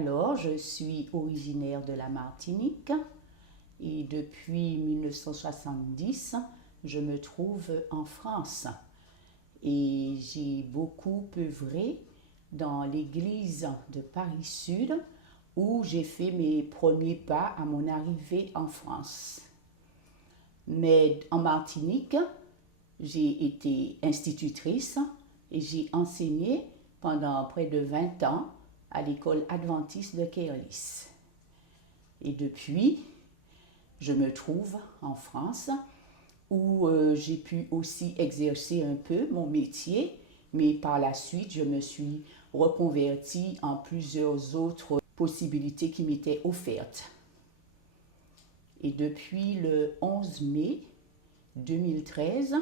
Alors, je suis originaire de la Martinique et depuis 1970, je me trouve en France. Et j'ai beaucoup œuvré dans l'église de Paris Sud où j'ai fait mes premiers pas à mon arrivée en France. Mais en Martinique, j'ai été institutrice et j'ai enseigné pendant près de 20 ans à l'école adventiste de Kéolis. Et depuis, je me trouve en France où j'ai pu aussi exercer un peu mon métier, mais par la suite, je me suis reconvertie en plusieurs autres possibilités qui m'étaient offertes. Et depuis le 11 mai 2013,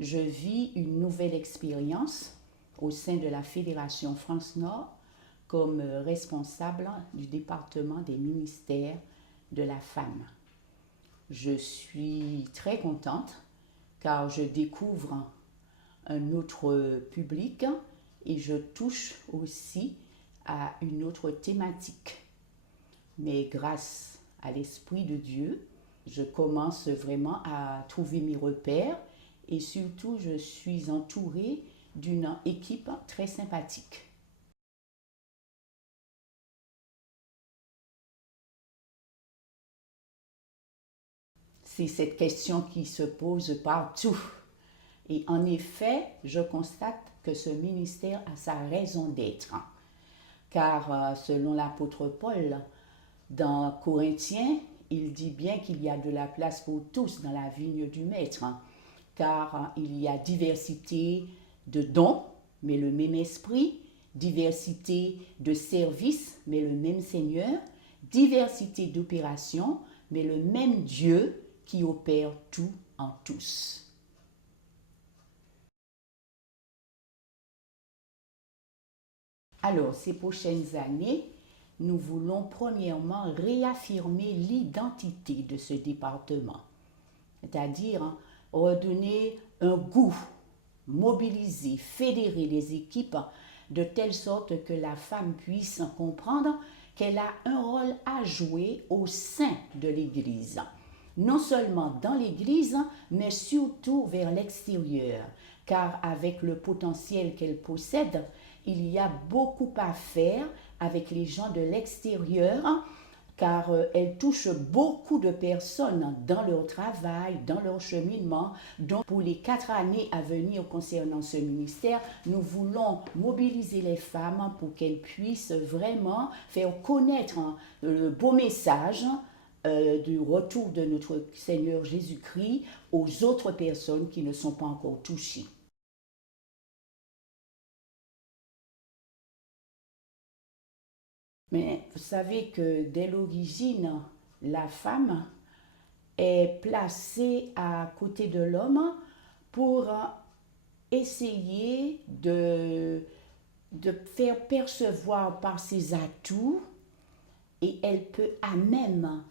je vis une nouvelle expérience au sein de la Fédération France-Nord comme responsable du département des ministères de la femme. Je suis très contente car je découvre un autre public et je touche aussi à une autre thématique. Mais grâce à l'Esprit de Dieu, je commence vraiment à trouver mes repères et surtout je suis entourée d'une équipe très sympathique. C'est cette question qui se pose partout. Et en effet, je constate que ce ministère a sa raison d'être. Car selon l'apôtre Paul, dans Corinthiens, il dit bien qu'il y a de la place pour tous dans la vigne du Maître. Car il y a diversité de dons, mais le même esprit, diversité de services, mais le même Seigneur, diversité d'opérations, mais le même Dieu qui opère tout en tous. Alors, ces prochaines années, nous voulons premièrement réaffirmer l'identité de ce département, c'est-à-dire redonner un goût, mobiliser, fédérer les équipes de telle sorte que la femme puisse comprendre qu'elle a un rôle à jouer au sein de l'Église. Non seulement dans l'Église, mais surtout vers l'extérieur, car avec le potentiel qu'elle possède, il y a beaucoup à faire avec les gens de l'extérieur, car elle touche beaucoup de personnes dans leur travail, dans leur cheminement. Donc, pour les 4 années à venir concernant ce ministère, nous voulons mobiliser les femmes pour qu'elles puissent vraiment faire connaître le beau message du retour de notre Seigneur Jésus-Christ aux autres personnes qui ne sont pas encore touchées. Mais vous savez que dès l'origine, la femme est placée à côté de l'homme pour essayer de faire percevoir par ses atouts et elle peut à même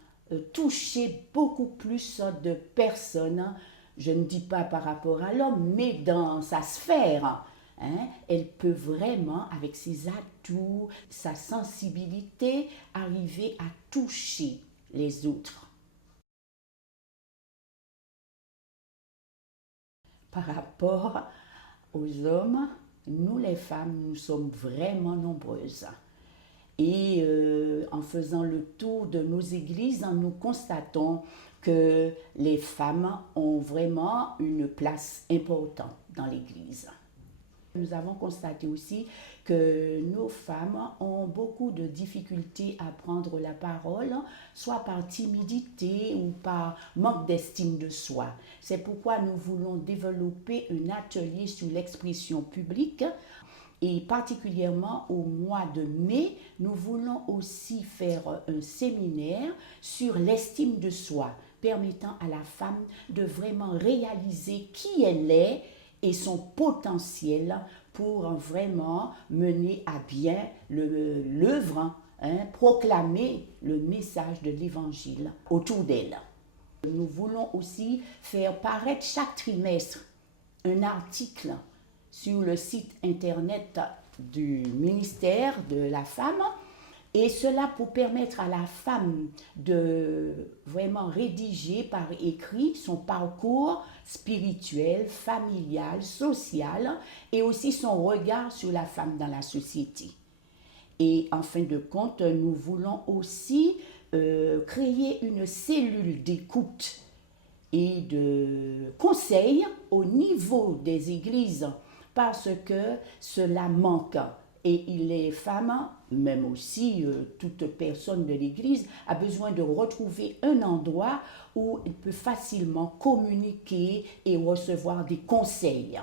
toucher beaucoup plus de personnes, je ne dis pas par rapport à l'homme, mais dans sa sphère. Hein, elle peut vraiment, avec ses atouts, sa sensibilité, arriver à toucher les autres. Par rapport aux hommes, nous les femmes, nous sommes vraiment nombreuses. Et en faisant le tour de nos églises, nous constatons que les femmes ont vraiment une place importante dans l'église. Nous avons constaté aussi que nos femmes ont beaucoup de difficultés à prendre la parole, soit par timidité ou par manque d'estime de soi. C'est pourquoi nous voulons développer un atelier sur l'expression publique. Et particulièrement au mois de mai, nous voulons aussi faire un séminaire sur l'estime de soi, permettant à la femme de vraiment réaliser qui elle est et son potentiel pour vraiment mener à bien l'œuvre, proclamer le message de l'Évangile autour d'elle. Nous voulons aussi faire paraître chaque trimestre un article sur le site internet du ministère de la femme Et cela pour permettre à la femme de vraiment rédiger par écrit son parcours spirituel, familial, social et aussi son regard sur la femme dans la société. Et en fin de compte, nous voulons aussi créer une cellule d'écoute et de conseil au niveau des églises parce que cela manque. Et les femmes, même aussi toute personne de l'église, a besoin de retrouver un endroit où elle peut facilement communiquer et recevoir des conseils.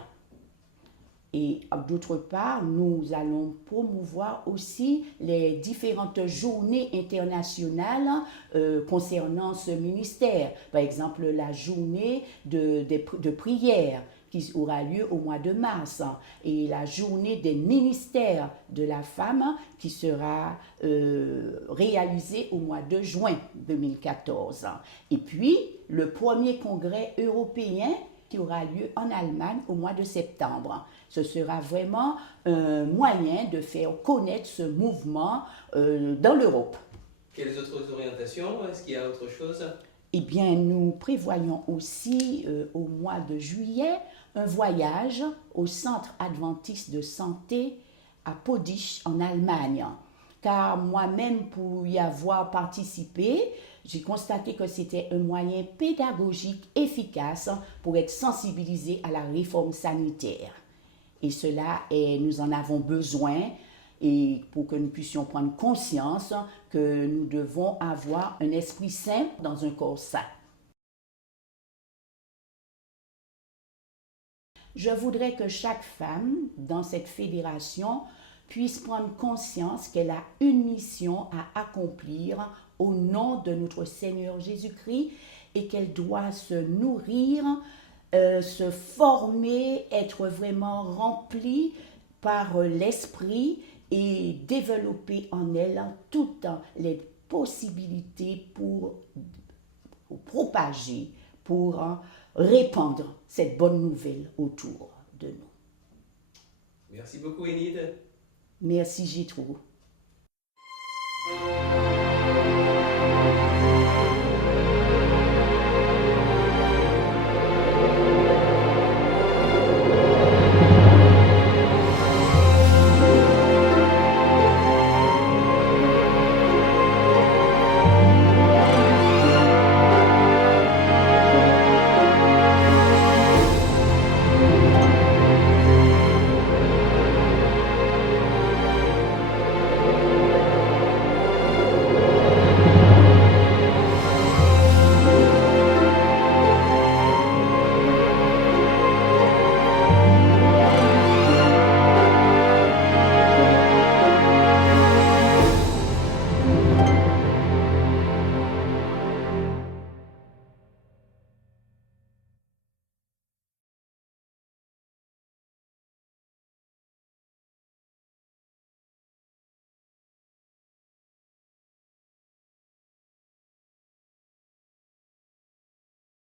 Et d'autre part, nous allons promouvoir aussi les différentes journées internationales concernant ce ministère. Par exemple, la journée de prière qui aura lieu au mois de mars et la journée des ministères de la femme qui sera réalisée au mois de juin 2014. Et puis, le premier congrès européen qui aura lieu en Allemagne au mois de septembre. Ce sera vraiment un moyen de faire connaître ce mouvement dans l'Europe. Quelles autres orientations? Est-ce qu'il y a autre chose? Eh bien, nous prévoyons aussi au mois de juillet un voyage au Centre adventiste de santé à Podisch en Allemagne. Car moi-même, pour y avoir participé, j'ai constaté que c'était un moyen pédagogique efficace pour être sensibilisé à la réforme sanitaire. Et cela, nous en avons besoin et pour que nous puissions prendre conscience que nous devons avoir un esprit sain dans un corps sain. Je voudrais que chaque femme dans cette fédération puisse prendre conscience qu'elle a une mission à accomplir au nom de notre Seigneur Jésus-Christ et qu'elle doit se nourrir, se former, être vraiment remplie par l'esprit et développer en elle toutes les possibilités pour propager, pour répandre cette bonne nouvelle autour de nous. Merci beaucoup, Enid. Merci, Jitro.